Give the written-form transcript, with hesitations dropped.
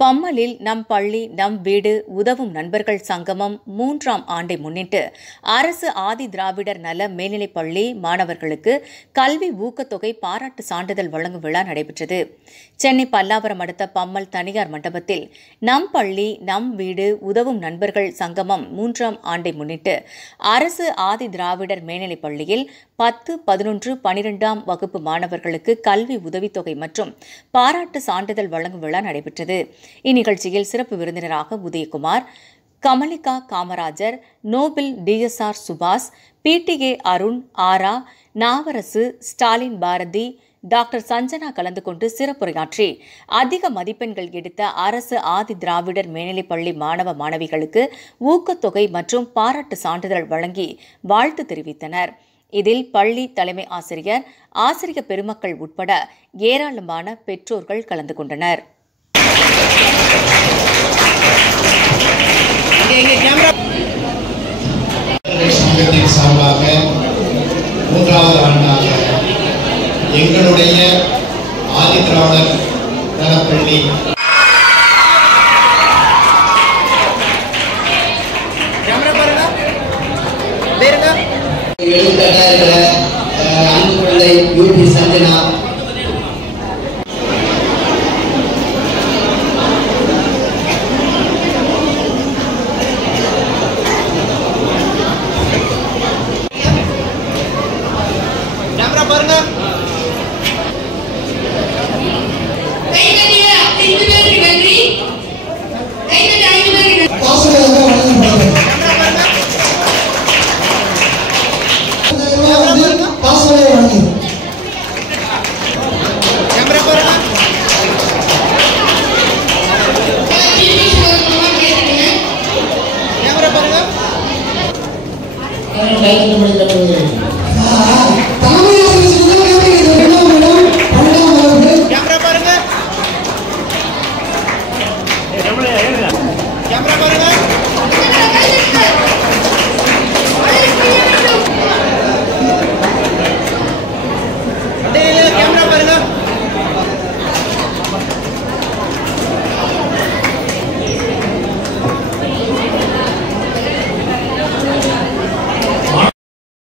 பம்மலில் நம் பள்ளி நம் வீடு உதவும் நண்பர்கள் சங்கமம் 3ஆம் ஆண்டை முன்னிட்டு அரசு ஆதி திராவிடர் நல மேல்நிலைப் பள்ளி மாணவர்களுக்கு கல்வி ஊக்கத்தொகை பாராட்டு சான்றிதழ் வழங்கும் விழா நடைபெற்றது. சென்னை பல்லாவரம் அடுத்த பம்மல் தனியார் மண்டபத்தில் நம் பள்ளி நம் வீடு உதவும் நண்பர்கள் சங்கமம் 3ஆம் ஆண்டை முன்னிட்டு அரசு ஆதி திராவிடர் மேல்நிலைப் பள்ளியில் 10, 11, 12ஆம் வகுப்பு மாணவர்களுக்கு கல்வி உதவித்தொகை மற்றும் பாராட்டு சான்றிதழ் வழங்கும் விழா நடைபெற்றது. இந்நிகழ்ச்சியில் சிறப்பு விருந்தினராக உதயகுமார், கமலிகா காமராஜர், நோபல் DSR சுபாஷ், PTA அருண், ஆரா, நாவரசு, ஸ்டாலின் பாரதி, டாக்டர் சஞ்சனா கலந்து கொண்டு சிறப்புரையாற்றி அதிக மதிப்பெண்கள் எடுத்த அரசு ஆதி திராவிடர் மேல்நிலைப் பள்ளி மாணவ மாணவிகளுக்கு ஊக்கத்தொகை மற்றும் பாராட்டு சான்றிதழ் வழங்கி வாழ்த்து தெரிவித்தனர். இதில் பள்ளி தலைமை ஆசிரியர், ஆசிரியர் பெருமக்கள் உட்பட ஏராளமான பெற்றோர்கள் கலந்து கொண்டனர். சங்கத்தின் சார்பாக 3வது ஆண்டாக எங்களுடைய ஆதி திராவிடர் நலப்பள்ளி அன்பு பிள்ளை UP சஞ்சனா